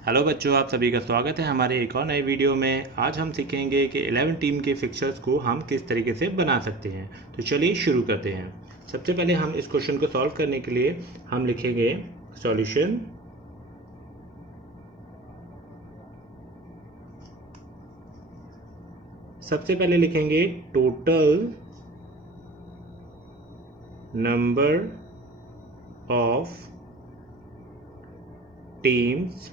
Hello बच्चों, आप सभी का स्वागत है हमारे एक और नए वीडियो में। आज हम सीखेंगे कि 11 टीम के फिक्चर्स को हम किस तरीके से बना सकते हैं। तो चलिए शुरू करते हैं। सबसे पहले हम इस क्वेश्चन को सॉल्व करने के लिए हम लिखेंगे सॉल्यूशन। सबसे पहले लिखेंगे total number of teams,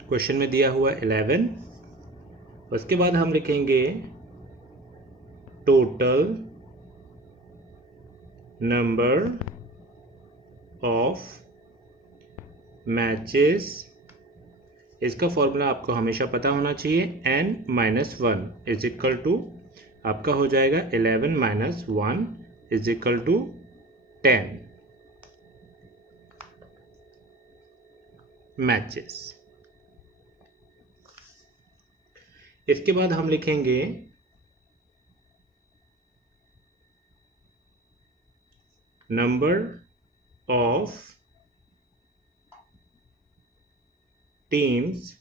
question में दिया हुआ 11। उसके बाद हम लिखेंगे टोटल नंबर ऑफ मैचेस। इसका फॉर्मूला आपको हमेशा पता होना चाहिए, n-1 इज इक्वल टू आपका हो जाएगा 11 minus 1 is equal to 10 matches. इसके बाद हम लिखेंगे number of teams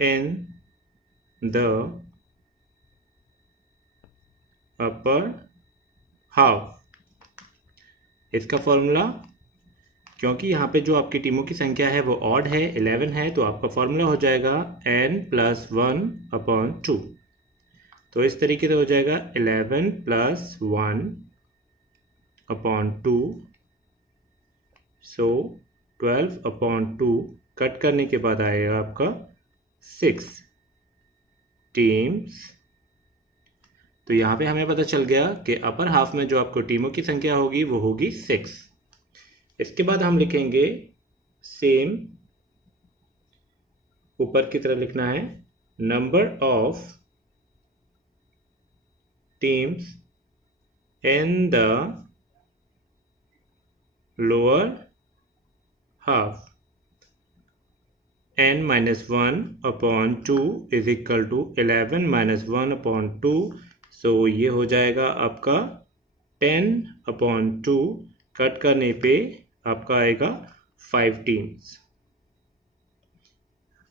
in the upper half. इसका फॉर्मूला, क्योंकि यहाँ पे जो आपकी टीमों की संख्या है वो ऑड है, 11 है, तो आपका फॉर्मूला हो जाएगा n+1/2। तो इस तरीके से हो जाएगा 11+1/2, सो 12/2 कट करने के बाद आएगा आपका 6 टीम्स। तो यहाँ पे हमें पता चल गया कि अपर हाफ में जो आपको टीमों की संख्या होगी वो होगी 6। इसके बाद हम लिखेंगे सेम, ऊपर की तरफ लिखना है number of teams in the lower half. n-1/2 is equal to 11-1/2, so ये हो जाएगा आपका 10/2। कट करने पे आपका आएगा 5 टीम्स।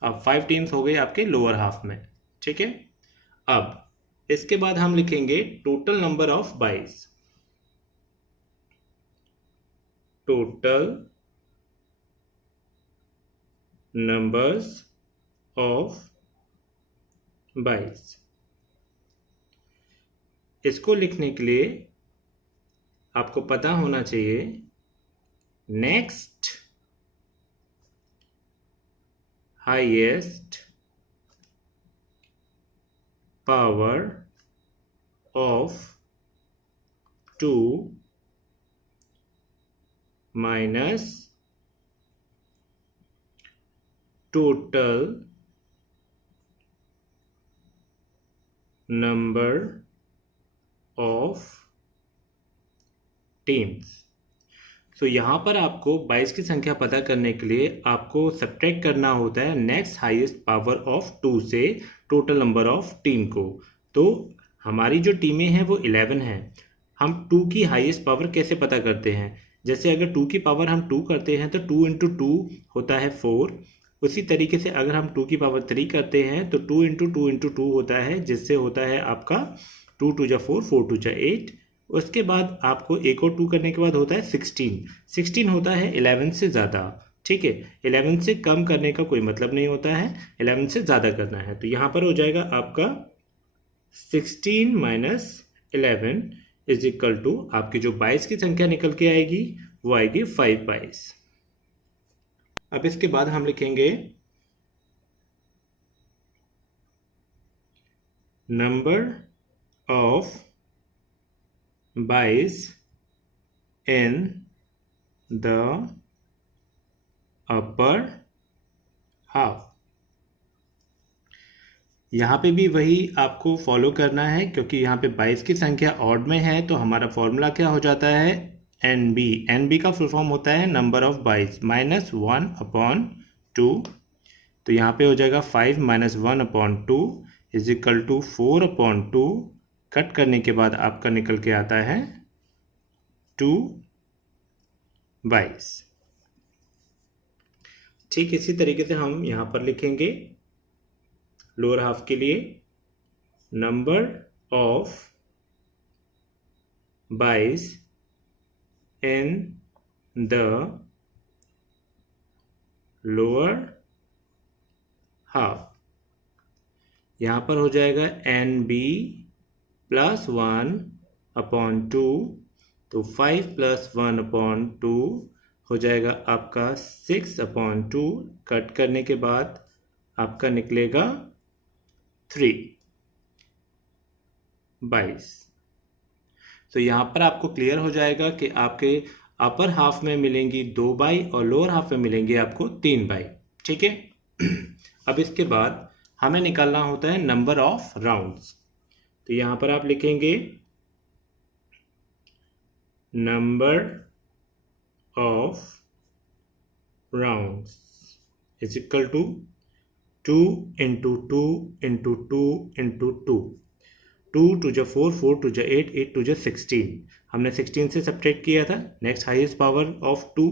अब 5 टीम्स हो गए आपके लोअर हाफ में, ठीक है। अब इसके बाद हम लिखेंगे total number of byes. Total numbers of byes. इसको लिखने के लिए आपको पता होना चाहिए next highest power of 2 minus total number of teams. तो यहाँ पर आपको 22 की संख्या पता करने के लिए आपको सब्ट्रैक्ट करना होता है नेक्स्ट हाईएस्ट पावर ऑफ 2 से टोटल नंबर ऑफ टीम को। तो हमारी जो टीमें हैं वो 11 हैं। हम 2 की हाईएस्ट पावर कैसे पता करते हैं? जैसे अगर 2 की पावर हम 2 करते हैं तो 2 × 2 होता है 4। उसी तरीके से अगर हम 2 की पावर 3 करते हैं तो 2 × 2 × 2 होता है, जिससे होता है आपका 2 × 2 = 4, 4 × 2 = 8। उसके बाद आपको एक और 2 करने के बाद होता है 16 होता है 11 से ज़्यादा, ठीक है। 11 से कम करने का कोई मतलब नहीं होता है, 11 से ज़्यादा करना है। तो यहाँ पर हो जाएगा आपका 16 - 11 इज इक्वल टू आपकी जो 22 की संख्या निकल के आएगी वो आएगी 5 22। अब इसके बाद हम लिखेंगे number of byes in the upper half. यहाँ पे भी वही आपको फॉलो करना है, क्योंकि यहाँ पे 22 की संख्या ऑड में है, तो हमारा फॉर्मूला क्या हो जाता है NB। NB का फुल फॉर्म होता है नंबर ऑफ बाइज -1/2। तो यहाँ पे हो जाएगा 5 - 1/2 इज इक्वल टू 4/2। कट करने के बाद आपका निकल के आता है 2 22। ठीक इसी तरीके से हम यहाँ पर लिखेंगे लोअर हाफ के लिए number of byes in the lower half. यहाँ पर हो जाएगा NB + 1/2, तो 5 + 1/2 हो जाएगा आपका 6/2। कट करने के बाद आपका निकलेगा 3/22। तो यहाँ पर आपको क्लियर हो जाएगा कि आपके अपर हाफ में मिलेंगी 2/2 और लोअर हाफ में मिलेंगे आपको 3/2। ठीक है। अब इसके बाद हमें निकालना होता है नंबर ऑफ राउंड्स। तो यहाँ पर आप लिखेंगे number of rounds is equal to 2 × 2 × 2 × 2। 2 2 × 4, 4 2 × 8, 8 2 × 16। हमने 16 से सब्ट्रैक्ट किया था। नेक्स्ट हाईएस्ट पावर ऑफ 2,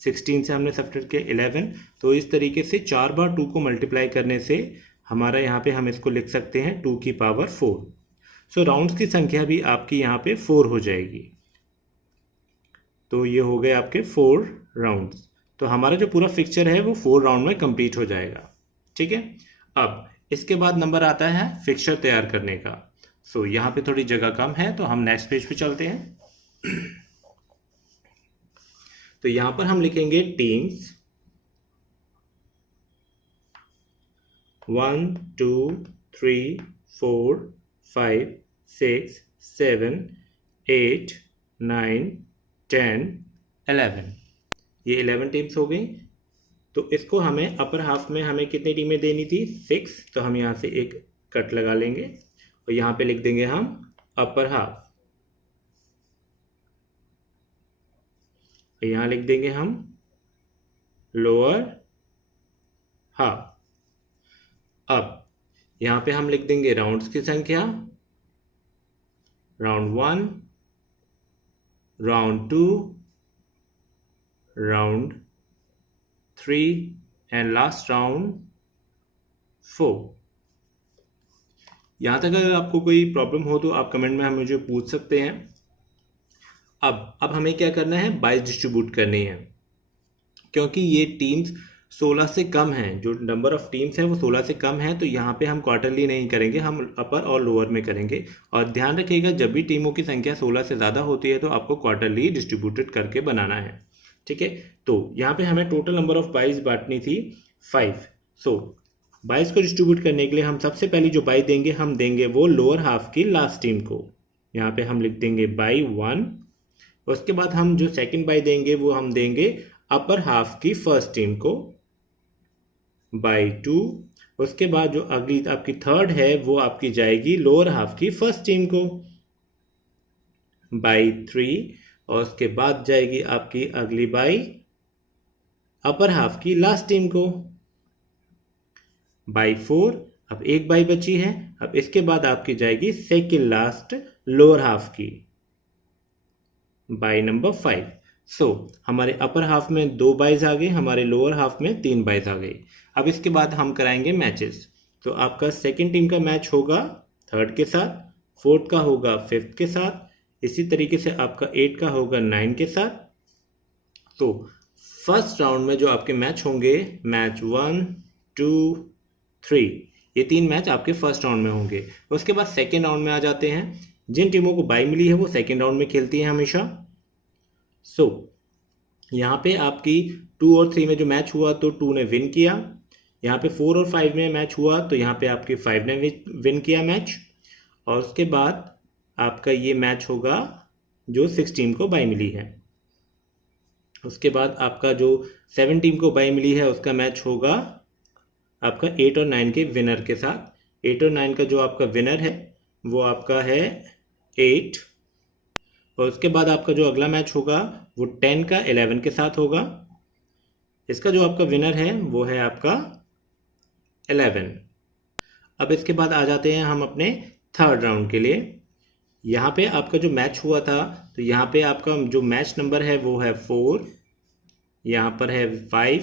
16 से हमने सब्ट्रैक्ट किया 11। तो इस तरीके से 4 बार 2 को मल्टीप्लाई करने से हमारा यहाँ पे हम इसको लिख सकते हैं 2 की पावर 4। सो राउंड्स की संख्या भी आपकी यहाँ पे 4 हो जाएगी। तो ये हो गए आपके 4 राउंड्स। तो हमारा जो पूरा फिक्चर है वो 4 राउंड में कंप्लीट हो जाएगा। ठीक है। अब इसके बाद नंबर आता है फिक्चर तैयार करने का। सो यहाँ पे थोड़ी जगह कम है तो हम नेक्स्ट पेज पे चलते हैं। तो यहाँ पर हम लिखेंगे टीम्स 1 2 3 4 5 6 7 8 9 10 11। ये 11 टीम्स हो गई। तो इसको हमें अपर हाफ में हमें कितनी टीमें देनी थी? 6। तो हम यहाँ से एक कट लगा लेंगे और यहाँ पे लिख देंगे हम अपर हाफ। यहाँ लिख देंगे हम लोअर हाफ। अब यहाँ पे हम लिख देंगे राउंड्स की संख्या, round 1, round 2, round 3 and last round 4। यहाँ तक अगर आपको कोई प्रॉब्लम हो तो आप कमेंट में हम मुझे पूछ सकते हैं। अब हमें क्या करना है? बाइस डिस्ट्रीब्यूट करनी है, क्योंकि ये टीम्स 16 से कम हैं। जो नंबर ऑफ टीम्स हैं वो 16 से कम है। तो यहाँ पे हम क्वार्टरली नहीं करेंगे, हम अपर और लोअर में करेंगे। और ध्यान रखिएगा जब भी टीमों की संख्या 16 से ज़्यादा होती है तो आपको क्वार्टरली डिस्ट्रीब्यूटेड करके बनाना है। ठीक है। तो यहाँ पे हमें टोटल नंबर ऑफ बाइस बांटनी थी 5। सो 22 को डिस्ट्रीब्यूट करने के लिए हम सबसे पहले जो बाई देंगे हम देंगे वो लोअर हाफ की लास्ट टीम को। यहाँ पे हम लिख देंगे बाई 1। उसके बाद हम जो सेकंड बाई देंगे वो हम देंगे अपर हाफ की फर्स्ट टीम को बाई 2। उसके बाद जो अगली आपकी थर्ड है वो आपकी जाएगी लोअर हाफ की फर्स्ट टीम को बाई 3। और उसके बाद जाएगी आपकी अगली बाई अपर हाफ की लास्ट टीम को बाई 4। अब एक बाई बची है। अब इसके बाद आपकी जाएगी सेकंड लास्ट लोअर हाफ की बाई नंबर 5। सो हमारे अपर हाफ में 2 बाइज आ गई, हमारे लोअर हाफ में 3 बाइज आ गई। अब इसके बाद हम कराएंगे मैचेस। तो आपका सेकंड टीम का मैच होगा थर्ड के साथ, फोर्थ का होगा फिफ्थ के साथ, इसी तरीके से आपका 8 का होगा 9 के साथ। तो फर्स्ट राउंड में जो आपके मैच होंगे, मैच 1 2 3, ये 3 मैच आपके फर्स्ट राउंड में होंगे। उसके बाद सेकेंड राउंड में आ जाते हैं। जिन टीमों को बाई मिली है वो सेकेंड राउंड में खेलती हैं हमेशा। सो यहाँ पे आपकी 2 और 3 में जो मैच हुआ तो 2 ने विन किया। यहाँ पे 4 और 5 में मैच हुआ तो यहाँ पे आपके 5 ने विन किया मैच। और उसके बाद आपका ये मैच होगा जो 6 टीम को बाई मिली है। उसके बाद आपका जो 7 टीम को बाई मिली है उसका मैच होगा आपका 8 और 9 के विनर के साथ। 8 और 9 का जो आपका विनर है वो आपका है 8। और उसके बाद आपका जो अगला मैच होगा वो 10 का 11 के साथ होगा। इसका जो आपका विनर है वो है आपका 11। अब इसके बाद आ जाते हैं हम अपने थर्ड राउंड के लिए। यहाँ पे आपका जो मैच हुआ था तो यहाँ पे आपका जो मैच नंबर है वो है 4, यहाँ पर है 5,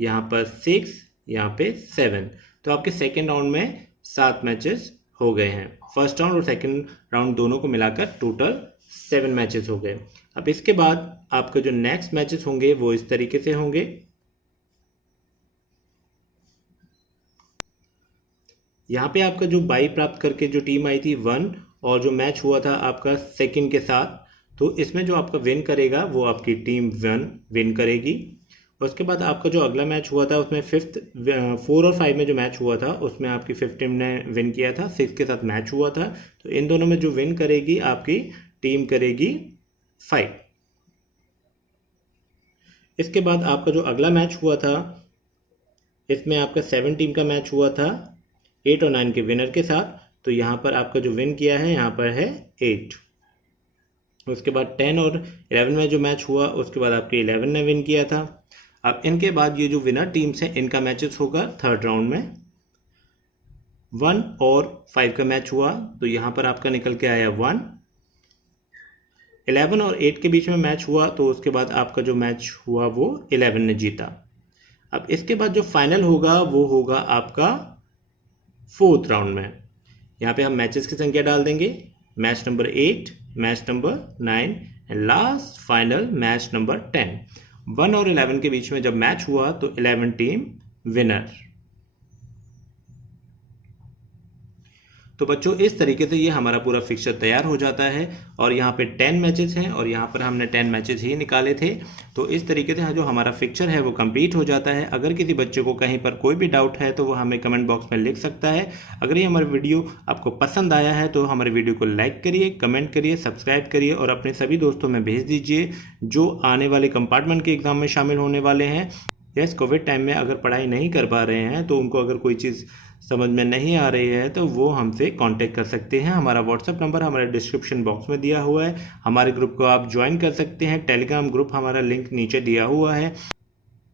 यहाँ पर 6, यहाँ पे 7। तो आपके सेकेंड राउंड में 7 मैचेस हो गए हैं। फर्स्ट राउंड और सेकेंड राउंड दोनों को मिलाकर टोटल 7 मैचेस हो गए। अब इसके बाद आपका जो नेक्स्ट मैचेस होंगे वो इस तरीके से होंगे। यहाँ पे आपका जो बाई प्राप्त करके जो टीम आई थी 1, और जो मैच हुआ था आपका सेकंड के साथ, तो इसमें जो आपका विन करेगा वो आपकी टीम 1 विन करेगी। उसके बाद आपका जो अगला मैच हुआ था उसमें 4 और 5 में जो मैच हुआ था उसमें आपकी 5 टीम ने विन किया था, 6 के साथ मैच हुआ था। तो इन दोनों में जो विन करेगी आपकी टीम करेगी 5। इसके बाद आपका जो अगला मैच हुआ था इसमें आपका 7 टीम का मैच हुआ था 8 और 9 के विनर के साथ। तो यहाँ पर आपका जो विन किया है यहाँ पर है 8। उसके बाद 10 और 11 में जो मैच हुआ उसके बाद आपके 11 ने विन किया था। अब इनके बाद ये जो विनर टीम्स हैं इनका मैचेस होगा थर्ड राउंड में। 1 और 5 का मैच हुआ तो यहाँ पर आपका निकल के आया 1। 11 और 8 के बीच में मैच हुआ तो उसके बाद आपका जो मैच हुआ वो 11 ने जीता। अब इसके बाद जो फाइनल होगा वो होगा आपका फोर्थ राउंड में। यहाँ पे हम मैचेस की संख्या डाल देंगे, match number 8, match number 9 and last final match number 10। 1 और 11 के बीच में जब मैच हुआ तो 11 टीम विनर। तो बच्चों इस तरीके से ये हमारा पूरा फिक्सचर तैयार हो जाता है और यहाँ पे 10 मैचेस हैं और यहाँ पर हमने 10 मैचेस ही निकाले थे। तो इस तरीके से जो हमारा फिक्सचर है वो कंप्लीट हो जाता है। अगर किसी बच्चे को कहीं पर कोई भी डाउट है तो वो हमें कमेंट बॉक्स में लिख सकता है। अगर ये हमारा वीडियो आपको पसंद आया है तो हमारे वीडियो को लाइक करिए, कमेंट करिए, सब्सक्राइब करिए और अपने सभी दोस्तों में भेज दीजिए जो आने वाले कंपार्टमेंट के एग्ज़ाम में शामिल होने वाले हैं। यस, कोविड टाइम में अगर पढ़ाई नहीं कर पा रहे हैं तो उनको अगर कोई चीज़ समझ में नहीं आ रही है तो वो हमसे कांटेक्ट कर सकते हैं। हमारा व्हाट्सएप नंबर हमारे डिस्क्रिप्शन बॉक्स में दिया हुआ है। हमारे ग्रुप को आप ज्वाइन कर सकते हैं। टेलीग्राम ग्रुप हमारा लिंक नीचे दिया हुआ है।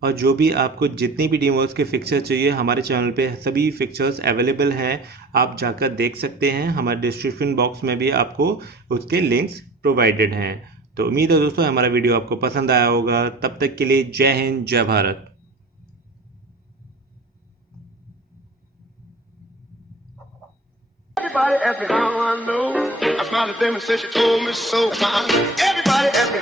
और जो भी आपको जितनी भी डीमोस के फिक्चर चाहिए हमारे चैनल पे सभी फिक्चर्स अवेलेबल हैं, आप जाकर देख सकते हैं। हमारे डिस्क्रिप्शन बॉक्स में भी आपको उसके लिंक्स प्रोवाइडेड हैं। तो उम्मीद है दोस्तों हमारा वीडियो आपको पसंद आया होगा। तब तक के लिए जय हिंद, जय Bharat. Everybody ask me how I know. I smiled at them and said she told me so. Everybody ask me